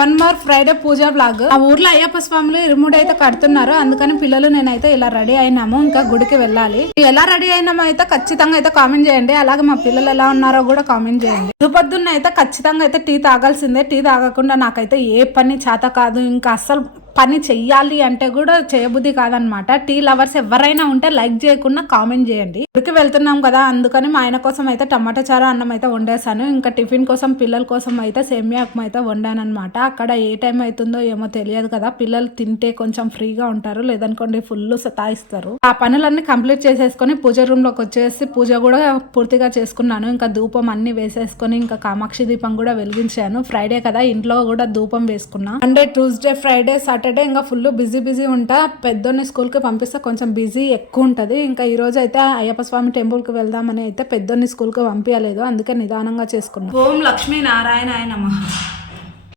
One more Friday పూజ blog. ఆ ఊర్లో అయ్యప్ప స్వాములు ఇరుముడి అయితే కడుతున్నారు, అందుకని పిల్లలు నేనైతే ఇలా రెడీ అయినాము, ఇంకా గుడికి వెళ్ళాలి. ఎలా రెడీ అయినామో అయితే ఖచ్చితంగా అయితే కామెంట్ చేయండి. అలాగే మా పిల్లలు ఎలా ఉన్నారో కూడా కామెంట్ చేయండి. పొద్దున్న అయితే ఖచ్చితంగా అయితే టీ తాగాల్సిందే. టీ తాగకుండా నాకైతే ఏ పని చేత కాదు, ఇంకా అస్సలు పని చెయ్యాలి అంటే కూడా చేయబుద్ధి కాదనమాట. టీ లవర్స్ ఎవరైనా ఉంటే లైక్ చేయకుండా కామెంట్ చేయండి. గుడికి వెళ్తున్నాం కదా, అందుకని మా ఆయన కోసం అయితే టమాటా చారు అన్నం అయితే వండేసాను. ఇంకా టిఫిన్ కోసం పిల్లల కోసం అయితే సేమియా ఉప్మా అయితే వండాను అనమాట. అక్కడ ఏ టైం అవుతుందో ఏమో తెలియదు కదా, పిల్లలు తింటే కొంచెం ఫ్రీగా ఉంటారు, లేదనుకోండి ఫుల్ సతాయిస్తారు. ఆ పనులన్నీ కంప్లీట్ చేసేసుకొని పూజ రూమ్ లోకి వచ్చేసి పూజ కూడా పూర్తిగా చేసుకున్నాను. ఇంకా ధూపం అన్ని వేసేసుకొని ఇంకా కామాక్షి దీపం కూడా వెలిగించాను. ఫ్రైడే కదా, ఇంట్లో కూడా ధూపం వేసుకున్నా. మండే, ట్యూస్డే, ఫ్రైడే, సాటర్డే ఇంకా ఫుల్ బిజీ ఉంటా. పెద్దోని స్కూల్ కి పంపిస్తే కొంచెం బిజీ ఎక్కువ ఉంటది. ఇంకా ఈ రోజు అయితే అయ్యప్ప స్వామి టెంపుల్ కి వెళ్దామని అయితే పెద్దోని స్కూల్ కి పంపించలేదు, అందుకే నిదానంగా చేసుకున్నాం. ఓం లక్ష్మీ నారాయణ నమః.